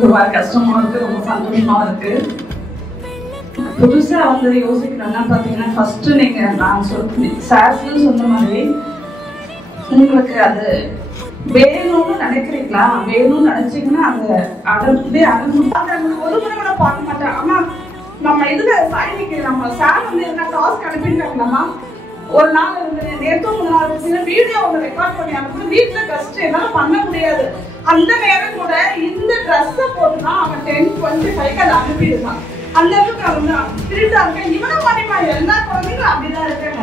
ரொம்ப கஷ்டமா இருக்கு, ரொம்ப சந்தோஷமா இருக்கு. புதுசா வந்து யோசிக்கிறேன்னா பார்த்தீங்கன்னா ஃபர்ஸ்ட் நான் சார்ஸ்ன்னு சொன்ன மாதிரி உங்களுக்கு அது வேணும்னு நினைக்கிறீங்களா? வேணும்னு நினைச்சீங்கன்னா அதை ஒரு முறை கூட பார்க்க மாட்டேன். ஆமா நம்ம இதுல சாயனிக்கு நம்ம சார் வந்து என்ன டாஸ்க் அனுப்பிட்டாங்களாமா, ஒரு நாள் நேற்று வீடியோ ஒன்று ரெக்கார்ட் பண்ணி அனுப்பி வீட்டில் கஷ்ட என்னால பண்ண முடியாது. அந்த நேரம் கூட இந்த ட்ரெஸ்ஸை போட்டுதான் அவன் 10-20 அதை அனுப்பிடுவான். அந்த அளவுக்கு அவன் திருட்டா இருக்கேன். இவனும் பண்ணிமா எல்லா குழந்தைங்களும் அப்படிதான் இருக்கேன்.